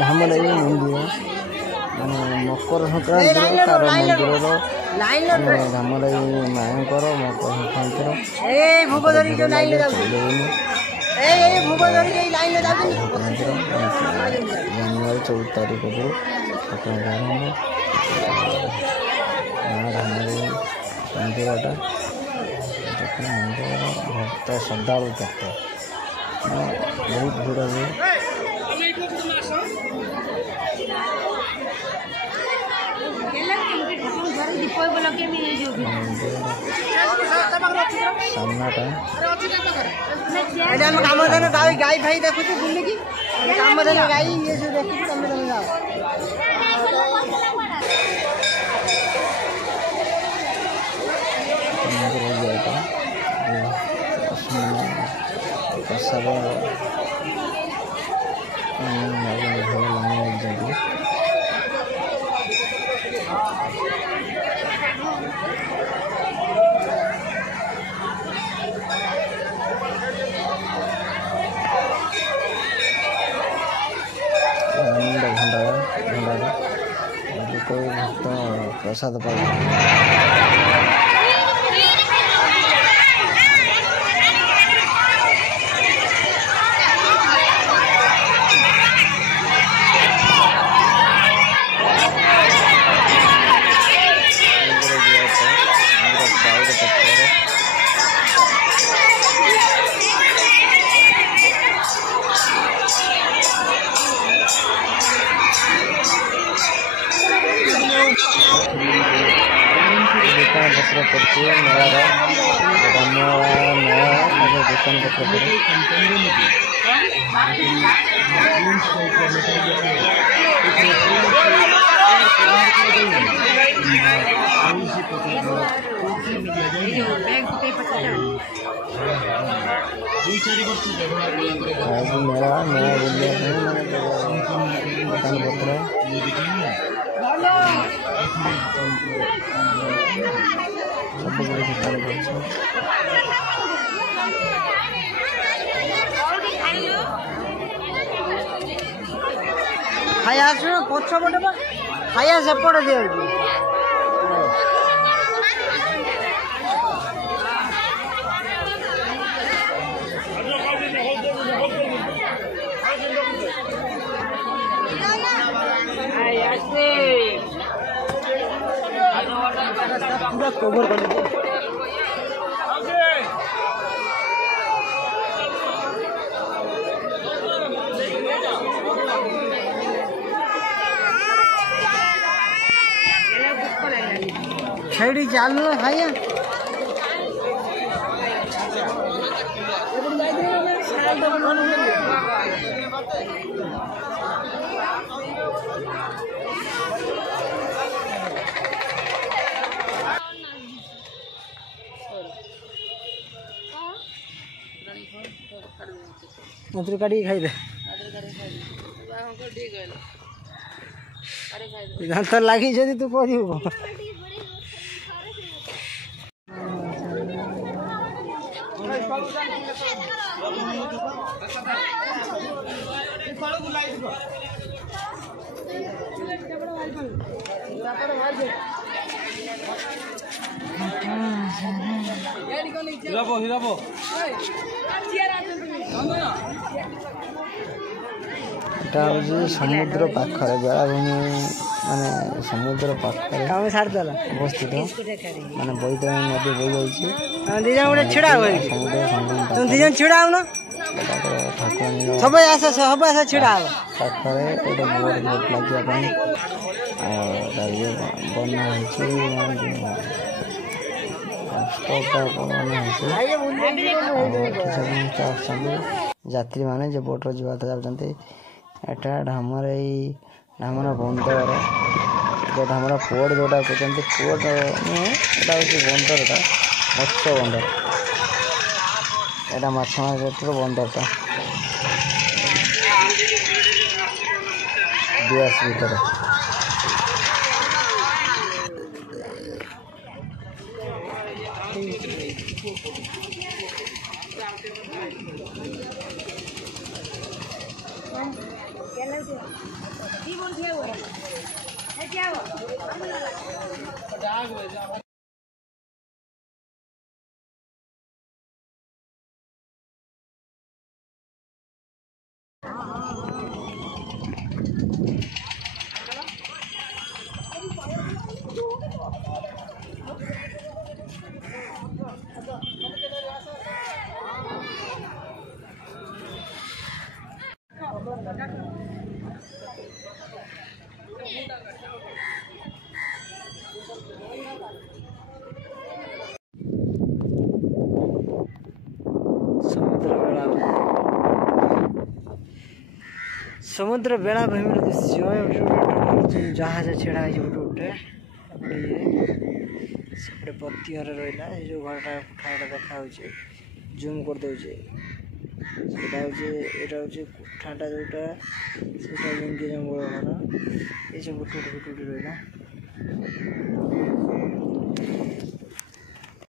धामराई मंदिर माने मकर संक्रांति तार मंदिर धामराई माँकर मकर संक्रांति जानुरी 14 तारीख को संक्रांति आरंभ धामराई मंदिरटा मंदिर भक्त श्रद्धालु भक्त बहुत भीड़ हुए सामनाटा गाई भाई देखु बुलिकी काम गाई ये सब देखी तुम जाओ प्रसाद कोई भक्त प्रसाद पाए पत्र पड़ती है मेला नया दुकान पत्र पड़े मेला नया दुकान पत्र सब खाया पछपटे खाया सेपटे दिया पूरा कवर कर छड़ी चालू खाया मधुर काटी खाई दे तो लगी जदि तू कर समुद्र पाखरे बेलाभूमि माने समुद्र पाखरे अवस्थित माने बैतरणी नदी बही जाइए छिड़ा छिड़ा सब छिड़ा पाखरे गोटे बोट लगे बना यात्री माने जो बोट जीवा जाते एटा ढामराई ढामरा बंदर जो ढामरा पोर्ट जोटा कहते पोर्ट नुह एटा हूँ बंदरटा मत्स्य बंदर एटा माछ मार्केटर बंदरटा ब्यास भीतर समुद्र बेलाभूमि दृश्य जहाज छेड़ा है गोटे सेपटे पति घर रहा जो घरटा कोठाटा देखा जूम कर दौचे यहाँ हूँ कोठाटा जोटा से जंगल घर ये सब गोटे रहा